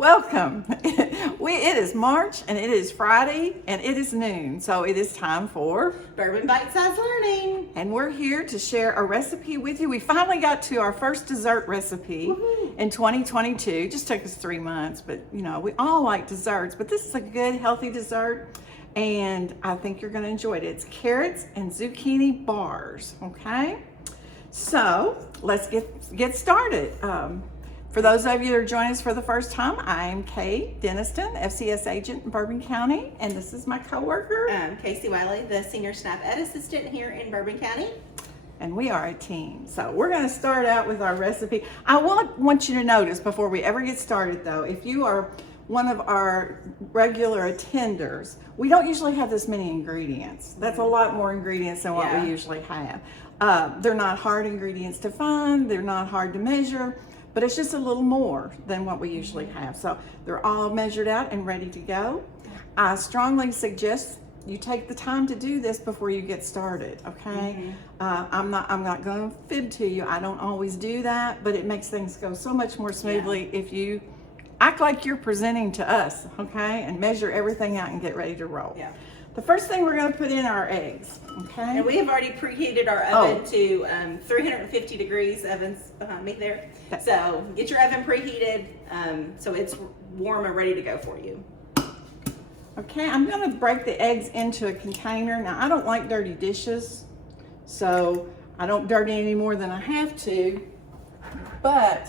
Welcome. It is March and it is Friday and it is noon, so it is time for Bourbon Bite-Sized Learning. And we're here to share a recipe with you. We finally got to our first dessert recipe in 2022. It just took us 3 months, but you know, we all like desserts, but this is a good, healthy dessert and I think you're gonna enjoy it. It's carrots and zucchini bars, okay? So let's get started. For those of you that are joining us for the first time, I'm Kay Denniston, FCS agent in Bourbon County, and this is my coworker. I'm Kacy Wiley, the Senior Snap Ed Assistant here in Bourbon County. And we are a team. So we're gonna start out with our recipe. I want you to notice before we ever get started though, if you are one of our regular attenders, we don't usually have this many ingredients. That's a lot more ingredients than what we usually have. They're not hard ingredients to find, they're not hard to measure, but it's just a little more than what we usually have. So they're all measured out and ready to go. I strongly suggest you take the time to do this before you get started, okay? I'm not gonna fib to you. I don't always do that, but it makes things go so much more smoothly if you act like you're presenting to us, okay? And measure everything out and get ready to roll. Yeah. The first thing we're gonna put in are eggs, okay? And we have already preheated our oven to 350 degrees. Oven's behind me there. So get your oven preheated so it's warm and ready to go for you. Okay, I'm gonna break the eggs into a container. Now, I don't like dirty dishes, so I don't dirty any more than I have to, but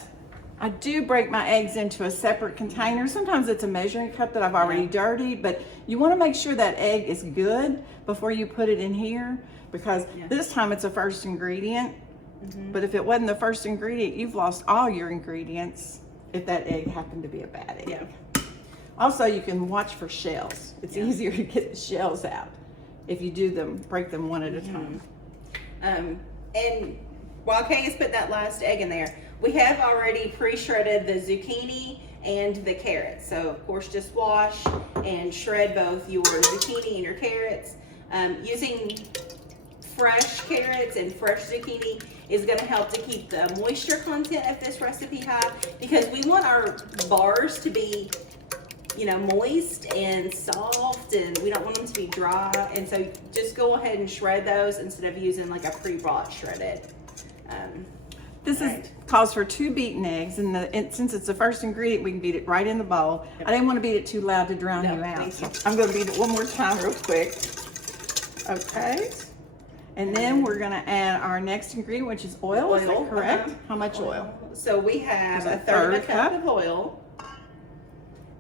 I do break my eggs into a separate container. Sometimes it's a measuring cup that I've already dirtied, but you wanna make sure that egg is good before you put it in here, because this time it's a first ingredient. But if it wasn't the first ingredient, you've lost all your ingredients if that egg happened to be a bad egg. Yeah. Also, you can watch for shells. It's easier to get the shells out if you break them one at a time. And while Kay has put that last egg in there, we have already pre-shredded the zucchini and the carrots. So of course, just wash and shred both your zucchini and your carrots. Using fresh carrots and fresh zucchini is going to help to keep the moisture content of this recipe high, because we want our bars to be, you know, moist and soft, and we don't want them to be dry. And so just go ahead and shred those instead of using like a pre-bought shredded. This calls for 2 beaten eggs, and since it's the first ingredient, we can beat it right in the bowl. I didn't want to beat it too loud to drown you out. So I'm going to beat it one more time real quick. Okay. And then we're going to add our next ingredient, which is oil. Is that correct? How much oil? So we have a third of a cup of oil.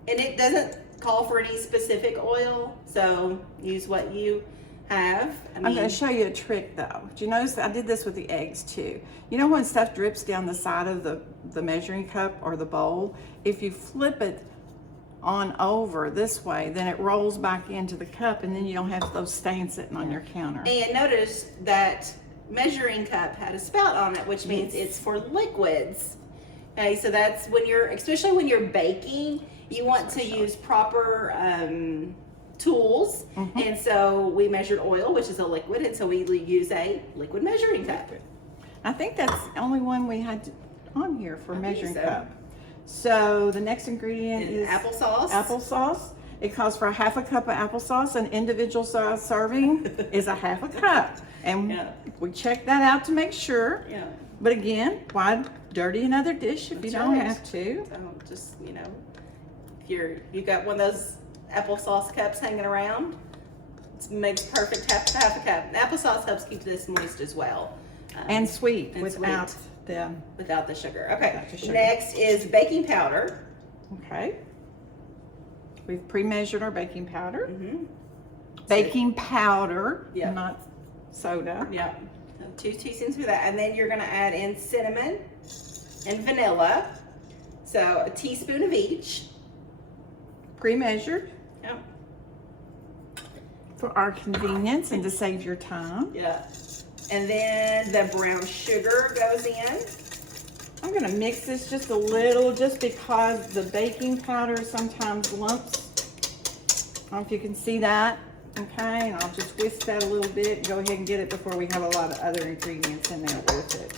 And it doesn't call for any specific oil, so use what you have. I'm going to show you a trick though. Do you notice that I did this with the eggs too? You know when stuff drips down the side of the measuring cup or the bowl? If you flip it on over this way, then it rolls back into the cup, and then you don't have those stains sitting on your counter. And notice that measuring cup had a spout on it, which means it's for liquids. Okay, so that's when especially when you're baking, you want to use proper tools. And so we measured oil, which is a liquid, and so we use a liquid measuring cup. I think that's the only one we had on here for measuring cup. So the next ingredient is applesauce. Applesauce. It calls for a half a cup of applesauce. An individual size serving is a half a cup. And we check that out to make sure. But again, why dirty another dish if you don't have to? Just, you know, if you got one of those applesauce cups hanging around, it makes perfect half a cup. And applesauce helps keep this moist as well. And sweet without the sugar. Okay. Next is baking powder. Okay. We've pre-measured our baking powder. Baking powder, not soda. 2 teaspoons for that. And then you're going to add in cinnamon and vanilla. So a teaspoon of each. Pre-measured. For our convenience and to save your time. And then the brown sugar goes in. I'm going to mix this just a little, just because the baking powder sometimes lumps. I don't know if you can see that. Okay, and I'll just whisk that a little bit. Go ahead and get it before we have a lot of other ingredients in there with it.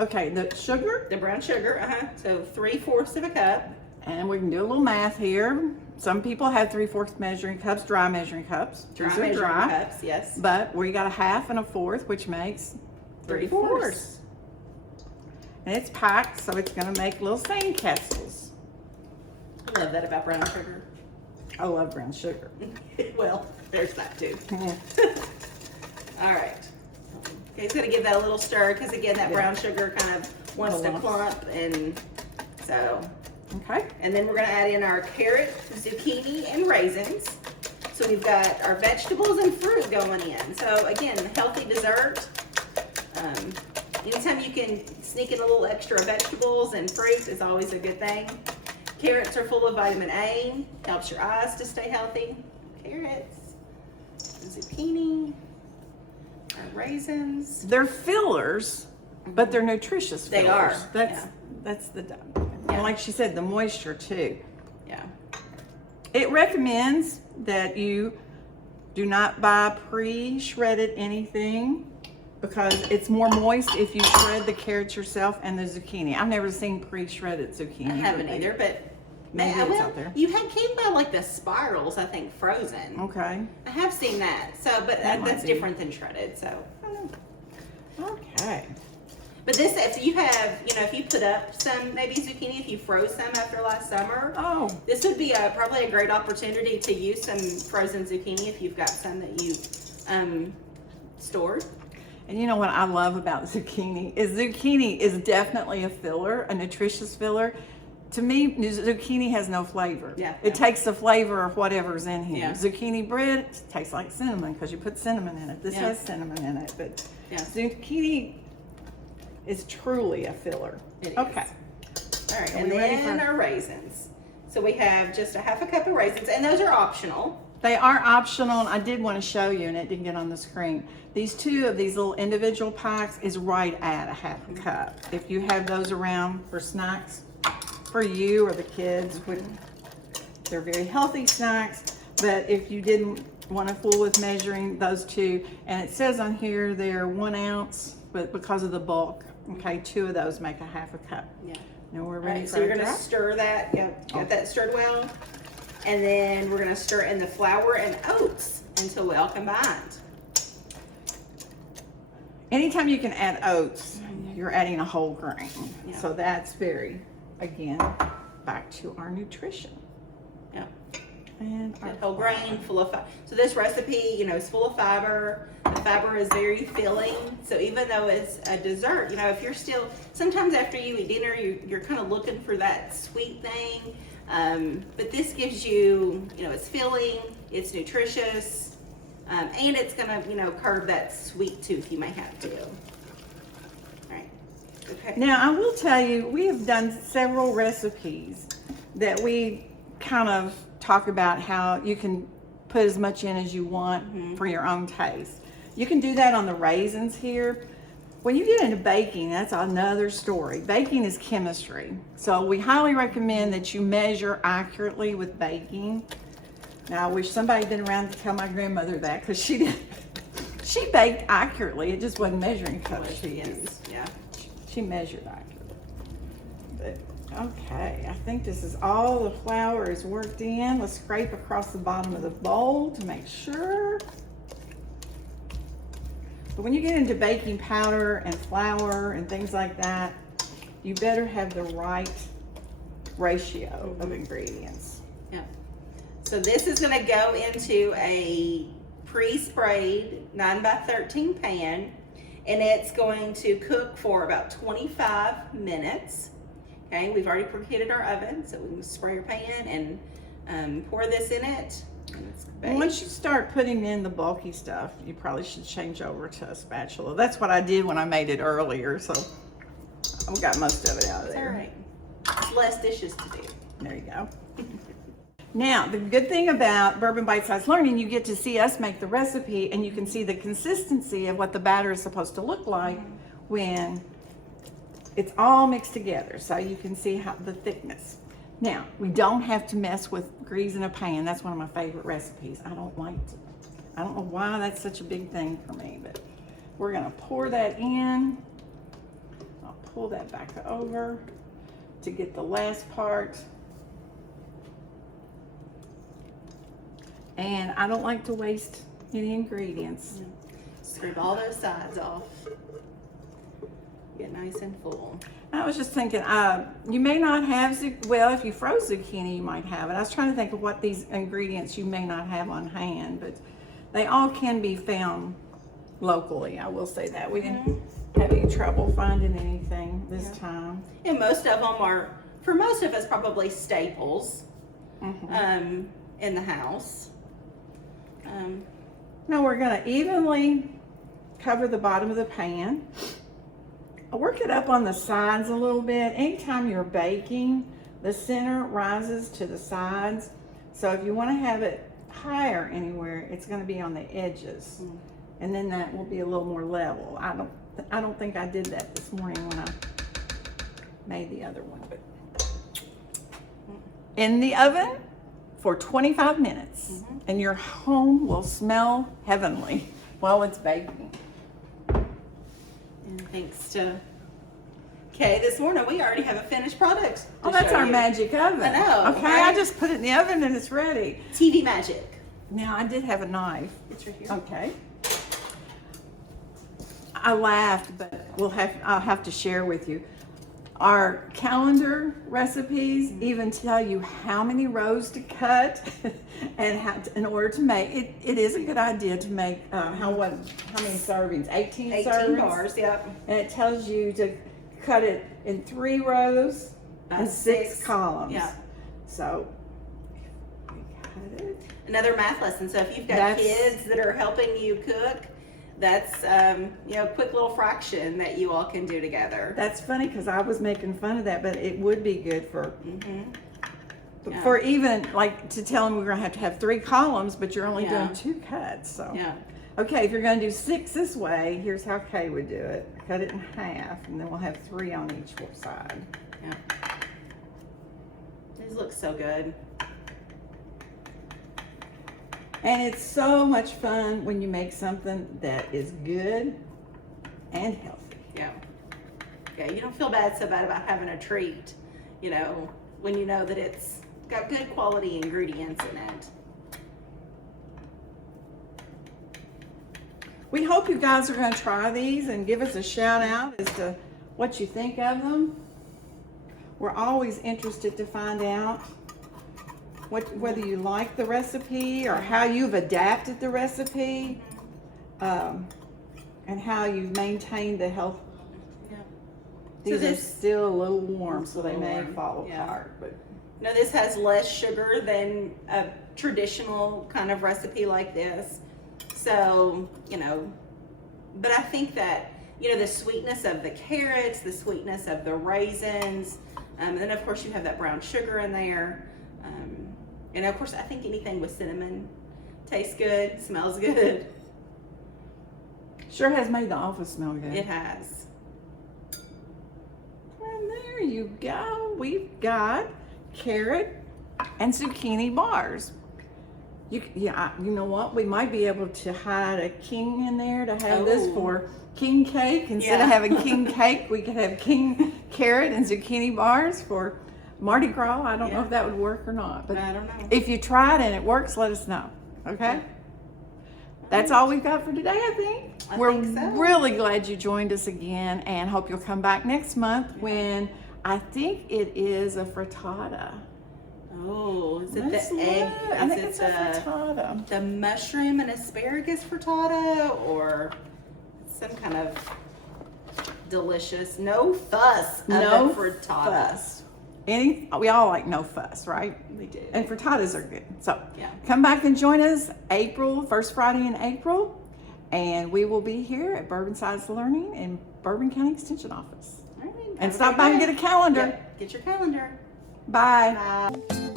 Okay, the sugar? The brown sugar, so 3/4 of a cup. And we can do a little math here. Some people have 3/4 measuring cups, dry measuring cups. These are dry. Cups, yes. But we got a 1/2 and a 1/4, which makes 3/4. And it's packed, so it's gonna make little sand castles. I love that about brown sugar. I love brown sugar. Well, there's that too. Yeah. All right. Okay, it's gonna give that a little stir because again, that brown sugar kind of wants to clump, and so. Okay. And then we're gonna add in our carrot, zucchini, and raisins. So we've got our vegetables and fruit going in. So again, healthy dessert. Anytime you can sneak in a little extra vegetables and fruit is always a good thing. Carrots are full of vitamin A, helps your eyes to stay healthy. Carrots, zucchini, our raisins. They're fillers, but they're nutritious fillers. They are. That's the and like she said, the moisture too. Yeah. It recommends that you do not buy pre-shredded anything because it's more moist if you shred the carrots yourself and the zucchini. I've never seen pre-shredded zucchini. I haven't either, but maybe it's out there. You can buy like the spirals, I think, frozen. Okay. I have seen that. So, but that's different than shredded. So. Okay. But this, if you have, if you put up some maybe zucchini, if you froze some after last summer, this would be probably a great opportunity to use some frozen zucchini if you've got some that you stored. And you know what I love about zucchini is definitely a filler, a nutritious filler. To me, zucchini has no flavor. Yeah. It takes the flavor of whatever's in here. Yeah. Zucchini bread tastes like cinnamon because you put cinnamon in it. This has cinnamon in it, but zucchini is truly a filler. It is. Okay. All right, and then our raisins. So we have just a 1/2 cup of raisins, and those are optional. They are optional, and I did want to show you, and it didn't get on the screen. These two of these little individual packs is right at a 1/2 cup. If you have those around for snacks for you or the kids, they're very healthy snacks, but if you didn't want to fool with measuring those two, and it says on here they're 1 ounce, but because of the bulk, okay, 2 of those make a 1/2 cup. Yeah. Now we're All ready right, for so you're our gonna drop. stir that, got that stirred well. And then we're gonna stir in the flour and oats until well combined. Anytime you can add oats, you're adding a whole grain. Yeah. So that's very, again, back to our nutrition. Yeah. And our Whole grain, full of fiber. So this recipe, is full of fiber. The fiber is very filling. So even though it's a dessert, if you're still, sometimes after you eat dinner, you're kind of looking for that sweet thing. But this gives you, it's filling, it's nutritious, and it's gonna, curb that sweet tooth you may have too. All right. Okay. Now, I will tell you, we have done several recipes that we kind of talk about how you can put as much in as you want for your own taste. You can do that on the raisins here. When you get into baking, that's another story. Baking is chemistry. So we highly recommend that you measure accurately with baking. Now, I wish somebody had been around to tell my grandmother that, because she baked accurately. It just wasn't measuring cups she used. Yeah. She measured accurately. But, okay, I think this is all the flour is worked in. Let's scrape across the bottom of the bowl to make sure. But when you get into baking powder and flour and things like that, you better have the right ratio of ingredients. Yeah. So this is going to go into a pre-sprayed 9x13 pan, and it's going to cook for about 25 minutes. Okay, we've already preheated our oven, so we can spray our pan and pour this in it. Once you start putting in the bulky stuff, you probably should change over to a spatula. That's what I did when I made it earlier, so I've got most of it out of there. All right. It's less dishes to do. There you go. Now, the good thing about Bourbon Bite-Sized Learning, you get to see us make the recipe, and you can see the consistency of what the batter is supposed to look like when it's all mixed together, so you can see how the thickness. Now, we don't have to mess with greasing a pan. That's one of my favorite recipes. I don't know why that's such a big thing for me, but we're gonna pour that in. I'll pull that back over to get the last part. And I don't like to waste any ingredients. Scrape all those sides off. Get nice and full. I was just thinking, you may not have, well, if you froze zucchini, you might have it. I was trying to think of what these ingredients you may not have on hand, but they all can be found locally. I will say that. We didn't have any trouble finding anything this time. And most of them are, for most of us, probably staples in the house. Now we're going to evenly cover the bottom of the pan. I'll work it up on the sides a little bit. Anytime you're baking, the center rises to the sides. So if you want to have it higher anywhere, it's going to be on the edges. And then that will be a little more level. I don't think I did that this morning when I made the other one. But in the oven for 25 minutes. And your home will smell heavenly while it's baking. And thanks to Kay, this morning we already have a finished product. Oh, that's our magic oven. I know. Okay, right? I just put it in the oven and it's ready. TV magic. Now I did have a knife. It's right here. Okay. I laughed, but I'll have to share with you. Our calendar recipes even tell you how many rows to cut and in order to make it. It is a good idea to make how many servings? 18 servings. bars. Yep. And it tells you to cut it in 3 rows and 6 columns. Yeah. So we cut it. Another math lesson. So if you've got kids that are helping you cook, that's quick little fraction that you all can do together. That's funny because I was making fun of that, but it would be good for for even like to tell them we're going to have 3 columns, but you're only doing 2 cuts. So okay, if you're going to do 6 this way, here's how Kay would do it: cut it in half, and then we'll have 3 on each side. Yeah. These look so good. And it's so much fun when you make something that is good and healthy. Yeah. Yeah, you don't feel so bad about having a treat, when you know that it's got good quality ingredients in it. We hope you guys are going to try these and give us a shout out as to what you think of them. We're always interested to find out whether you like the recipe or how you've adapted the recipe, and how you've maintained the health. Yeah. These are still a little warm, so they may fall apart. But this has less sugar than a traditional kind of recipe like this. So, but I think that, the sweetness of the carrots, the sweetness of the raisins, and then of course you have that brown sugar in there. And of course, I think anything with cinnamon tastes good, smells good. Sure has made the office smell good. It has. And there you go. We've got carrot and zucchini bars. You know what? We might be able to hide a king in there to have this for king cake. Instead of having king cake, we could have king carrot and zucchini bars for Mardi Gras. I don't know if that would work or not, but I don't know. If you try it and it works, let us know. Okay? That's all we've got for today, I think. I think so. Really glad you joined us again, and hope you'll come back next month when I think it is a frittata. Oh, is it Let's the egg? look. I think it's a frittata. The mushroom and asparagus frittata, or some kind of delicious, no fuss frittata. Fuss. We all like no fuss, right? We do. And frittatas are good. So come back and join us first Friday in April, and we will be here at Bourbon Sides Learning in Bourbon County Extension Office. All right, and stop by and get a calendar. Get your calendar. Bye. Bye.